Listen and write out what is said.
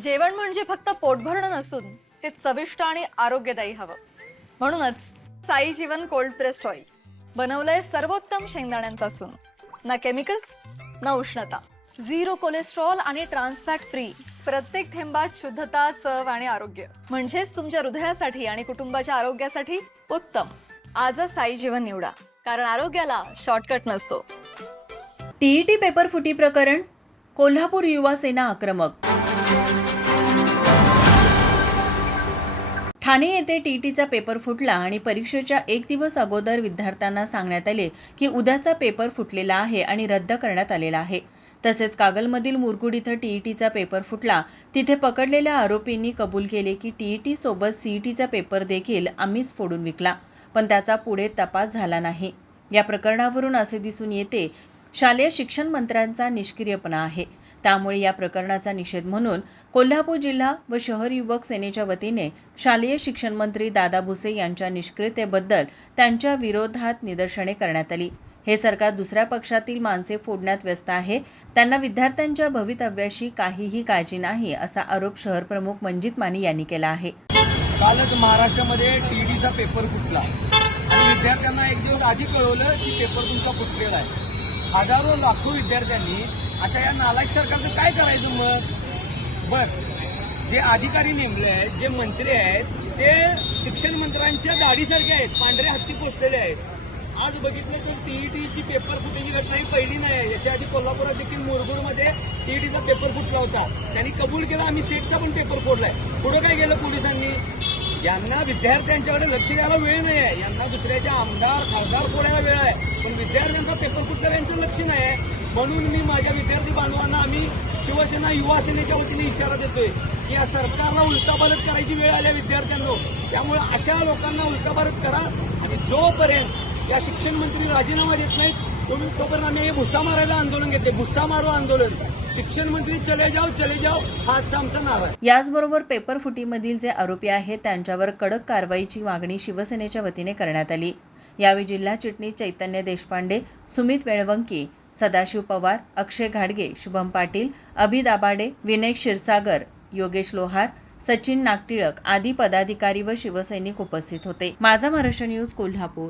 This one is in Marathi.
जेवण म्हणजे फक्त पोटभरणं नसून ते चविष्ट आणि आरोग्यदायी हवं. म्हणूनच साई जीवन कोल्ड प्रेस्ड ऑइल बनवलंय सर्वोत्तम शेंगदाण्यांपासून. ना केमिकल्स ना उष्णता, झिरो कोलेस्ट्रॉल आणि ट्रान्सफॅट फ्री. प्रत्येक थेंबात शुद्धता, चव आणि आरोग्य. म्हणजेच तुमच्या हृदयासाठी आणि कुटुंबाच्या आरोग्यासाठी उत्तम. आजच साई जीवन निवडा, कारण आरोग्याला शॉर्टकट नसतो. टीईटी पेपर फुटी प्रकरण, कोल्हापूर युवा सेना आक्रमक. ठाणे येथे टीईटीचा पेपर फुटला आणि परीक्षेच्या एक दिवस अगोदर विद्यार्थ्यांना सांगण्यात आले की उद्याचा पेपर फुटलेला आहे आणि रद्द करण्यात आलेला आहे. तसेच कागलमधील मुरगुड इथं टीईटीचा पेपर फुटला. तिथे पकडलेल्या आरोपींनी कबूल केले की टीईटी सोबत सीईटीचा पेपर देखील आम्हीच फोडून विकला, पण त्याचा पुढे तपास झाला नाही. या प्रकरणावरून असे दिसून येते शालेय शिक्षण मंत्र्यांचा निष्क्रियपणा आहे. त्यामुळे या प्रकरणाचा निषेध म्हणून कोल्हापूर जिल्हा व शहर युवक सेनेच्या वतीने शालेय शिक्षण मंत्री दादा भुसे यांच्या निष्क्रियतेबद्दल त्यांच्या विरोधात निदर्शने करण्यात आली. हे सरकार दुसऱ्या पक्षातील माणसे फोडण्यात व्यस्त आहे. त्यांना विद्यार्थ्यांच्या भवितव्याशी काहीही काळजी नाही, असा आरोप शहर प्रमुख मंजित माने यांनी केला आहे. कालच महाराष्ट्रामध्ये टीईटीचा पेपर फुटला आणि विद्यार्थ्यांना एक दिवस आधी कळवलं की पेपर तुमचा फुटलेला आहे. हजारो लाखो विद्यार्थ्यांनी अशा या नालायक सरकारचं काय करायचं मग? जे अधिकारी नेमले आहेत, जे मंत्री आहेत, ते शिक्षण मंत्र्यांच्या दाढीसारखे आहेत, पांढरे हत्ती पोचलेले आहेत. आज बघितलं तर टीईटीची पेपर फुटायची घटना ही पहिली नाही आहे. याच्या आधी कोल्हापुरात देखील मुरगुडमध्ये टीईटीचा पेपर फुटला होता. त्यांनी कबूल केला आम्ही सेटचा पण पेपर फोडलाय. पुढे काय केलं पोलिसांनी? यांना विद्यार्थ्यांच्याकडे लक्ष द्यायला वेळ नाही आहे. यांना दुसऱ्याचे आमदार खासदार फोडायला वेळ आहे, पण विद्यार्थ्यांचा पेपर फुटल्यावर यांचं लक्ष नाही आहे. म्हणून मी माझ्या विद्यार्थी बांधवांना, आम्ही शिवसेना युवा सेनेच्या वतीने इशारा देतोय की या सरकारला उलटापालट करायची वेळ आली विद्यार्थ्यांनो. त्यामुळे अशा लोकांना उलटापालट करा आणि जोपर्यंत या शिक्षण मंत्री राजीनामा देत नाहीत तोपर्यंत आम्ही हे भुस्सा मारायचं आंदोलन घेतले. भुस्सा मारो आंदोलन. शिक्षण मंत्री चले जाओ हाच आमचा नारा आहे. याचबरोबर पेपर फुटीमधील जे आरोपी आहेत त्यांच्यावर कडक कारवाईची मागणी शिवसेनेच्या वतीने करण्यात आली. यावेळी जिल्हा चिटणीस चैतन्य देशपांडे, सुमित वेळवंकी, सदाशिव पवार, अक्षय घाडगे, शुभम पाटील, अभि दाभाडे, विनय क्षीरसागर, योगेश लोहार, सचिन नागटिळक आदी पदाधिकारी व शिवसैनिक उपस्थित होते. माझा महाराष्ट्र न्यूज, कोल्हापूर.